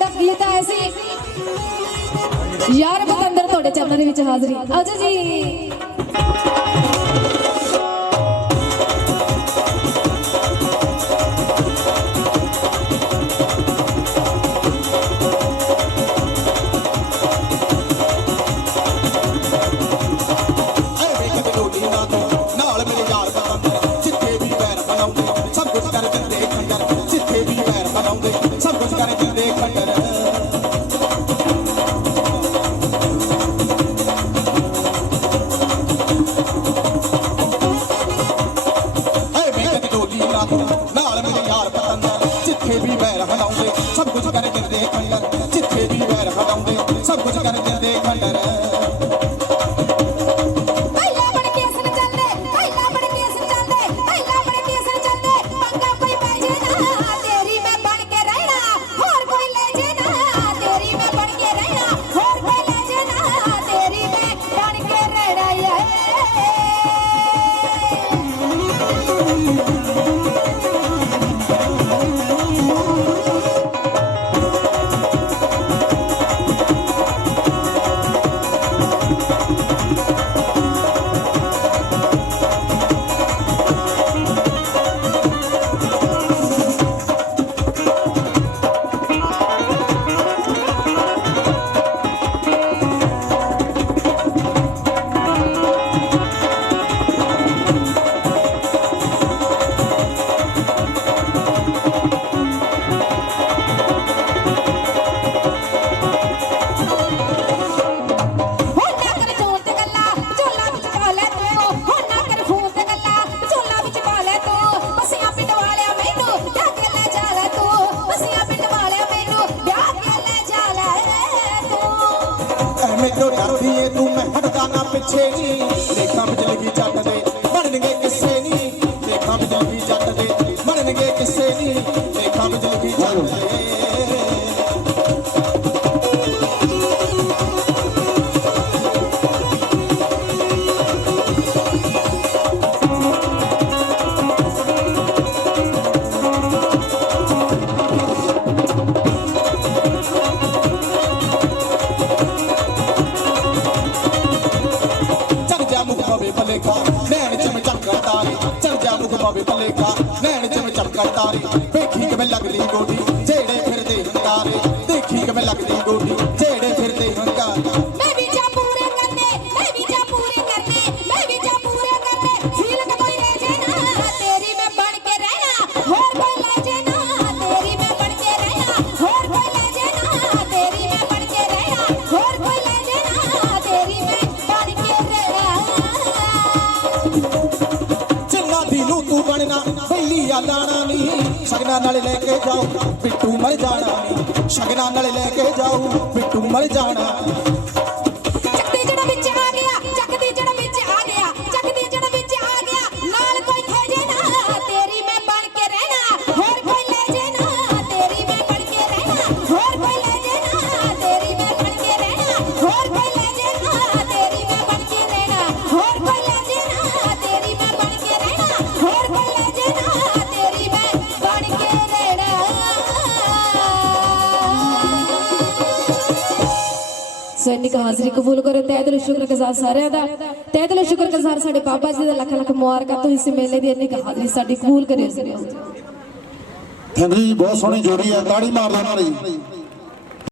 ਸਾਡਾ ਗੀਤ ਆਇਆ ਸੀ। ਯਾਰ ਬਤੰਦਰ ਤੁਹਾਡੇ ਚਰਨਾਂ ਦੇ ਵਿੱਚ ਹਾਜ਼ਰੀ। ਅੱਜ ਜੀ। सब कुछ कर कर दे ਸਾਥੀਏ ਤੂੰ ਮੈਂ ਹਟਦਾ ਨਾ ਪਿੱਛੇ। ਰੇਖਾ ਵਿੱਚ ਲੱਗੀ ਪਵੇ ਲੈਣ ਚ ਜਿਵੇਂ ਚਮਕਣ ਤਾਰੇ, ਵੇਖੀ ਕਿਵੇਂ ਲੱਗਦੀ ਗੋਡੀ। ਜਿਹੜੇ ਫਿਰਦੇ ਹੰਕਾਰੇ ਦੇਖੀ ਕਿਵੇਂ ਲੱਗਦੀ ਗੋਡੀ। ਮਰ ਜਾਣਾ ਨਹੀਂ ਸ਼ਗਨਾ ਨਾਲ ਲੈ ਕੇ ਜਾਓ, ਬਿੱਟੂ ਮਰ ਜਾਣਾ ਨਹੀਂ ਸ਼ਗਨਾ ਨਾਲ ਲੈ ਕੇ ਜਾਓ, ਬਿੱਟੂ ਮਰ ਜਾਣਾ ਸੋ ਇੰਨੀ ਕੁ ਹਾਜ਼ਰੀ ਕਬੂਲ ਕਰੋ ਤਹਿ ਦਿਲੋਂ ਸ਼ੁਕਰਗੁਜ਼ਾਰ ਸਾਰਿਆਂ ਦਾ। ਤਹਿ ਦਿਲੋਂ ਸ਼ੁਕਰਗੁਜ਼ਾਰ ਸਾਡੇ ਬਾਬਾ ਜੀ ਦਾ ਲੱਖ ਲੱਖ ਮੁਬਾਰਕਾਂ ਤੋਂ ਇਸ ਮੇਲੇ ਦੀ ਇੰਨੀ ਕੁ ਹਾਜ਼ਰੀ ਸਾਡੀ ਕਬੂਲ ਕਰਿਓ। ਜੀ, ਬਹੁਤ ਸੋਹਣੀ ਜੋੜੀ ਆ, ਤਾੜੀ ਮਾਰ। ਦੇਣਾ ਰਹੀ